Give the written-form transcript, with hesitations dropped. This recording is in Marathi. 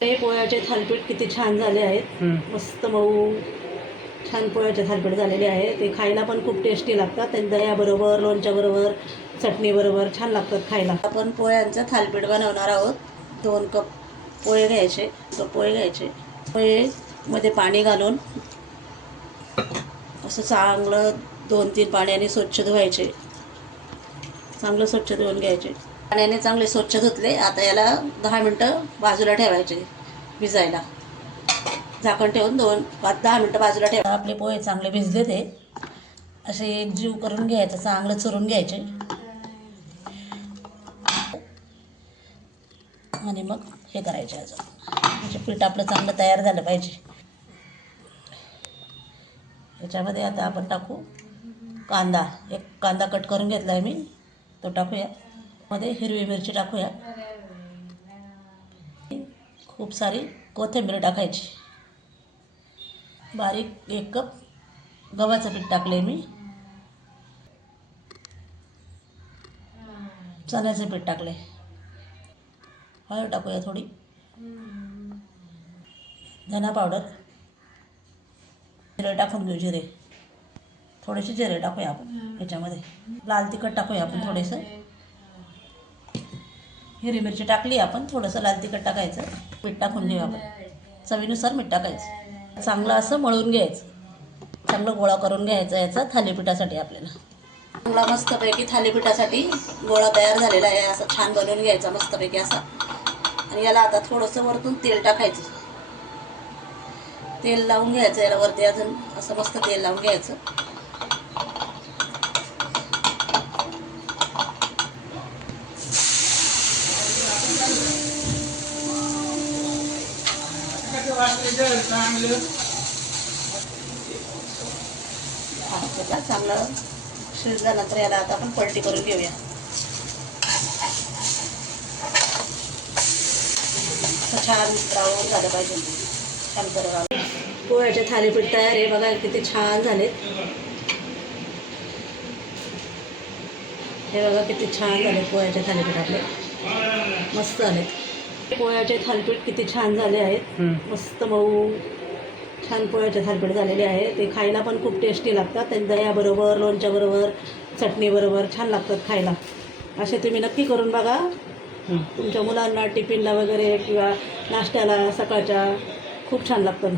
ते पोळ्याचे थालीपीठ किती छान झाले आहेत. मस्त मऊ छान पोळ्याचे थालीपीठ झालेले आहे. ते खायला पण खूप टेस्टी लागतात. आणि दह्याबरोबर, लोणच्याबरोबर, चटणीबरोबर छान लागतात खायला. आपण पोळ्यांचं थालीपीठ बनवणार आहोत. 2 कप पोळे घ्यायचे. पोळेमध्ये पाणी घालून असं चांगलं 2-3 पाण्याने स्वच्छ धुवायचे. चांगलं स्वच्छ धुवून घ्यायचे. पाण्याने चांगले स्वच्छ धुतले. आता याला 10 मिनटं बाजूला ठेवायचे भिजायला. झाकण ठेवून 5-10 मिनटं बाजूला ठेवा. आपले पोहे चांगले भिजले ते असे एकजीव करून घ्यायचं, चांगलं चुरून घ्यायचे आणि मग हे करायचे. अजून म्हणजे पीठ आपलं चांगलं तयार झालं पाहिजे. याच्यामध्ये आता आपण टाकू कांदा. एक कांदा कट करून घेतला आहे मी, तो टाकूया. मध्ये हिरवी मिरची टाकूया. खूप सारी कोथिंबीर टाकायची. बारीक 1 कप गव्हाचं पीठ टाकले मी. चण्याचे पीठ टाकले. हळद टाकूया थोडी. धना पावडर. जिरे टाकून घेऊ. थोडेसे जिरे टाकूया आपण याच्यामध्ये. लाल तिखट टाकूया आपण थोडेसं. हिरवी मिरची टाकली आपण, थोडंसं लाल तिखट टाकायचं. मीठ टाकून घेऊ आपण. चवीनुसार मीठ टाकायचं. चांगलं असं मळून घ्यायचं. चांगलं गोळा करून घ्यायचा याचा थालीपीठासाठी आपल्याला. चांगला मस्तपैकी थालीपीठासाठी गोळा तयार झालेला आहे. असं छान बनवून घ्यायचा मस्तपैकी असा. आणि याला आता थोडंसं वरतून तेल टाकायचं. तेल लावून घ्यायचं याला वरती. अजून असं मस्त तेल लावून घ्यायचं. चांगलं शिजल्यानंतर याला आता आपण पलटी करून घेऊया. छान ब्राऊन झालं पाहिजे. छान कलर. पोह्याचे थालीपीठ तयार आहे. बघा किती छान झालेत. हे बघा किती छान झाले पोह्याचे थालीपीठ आपले. मस्त झालेत. पोह्याचे थालीपीठ किती छान झाले आहेत. मस्त मऊ छान पोह्याचे थालीपीठ झालेले आहे. ते खायला पण खूप टेस्टी लागतात. आणि दह्याबरोबर, लोणच्याबरोबर, चटणीबरोबर छान लागतात खायला. असे तुम्ही नक्की करून बघा. तुमच्या मुलांना टिफिनला वगैरे किंवा नाश्त्याला सकाळच्या खूप छान लागतं.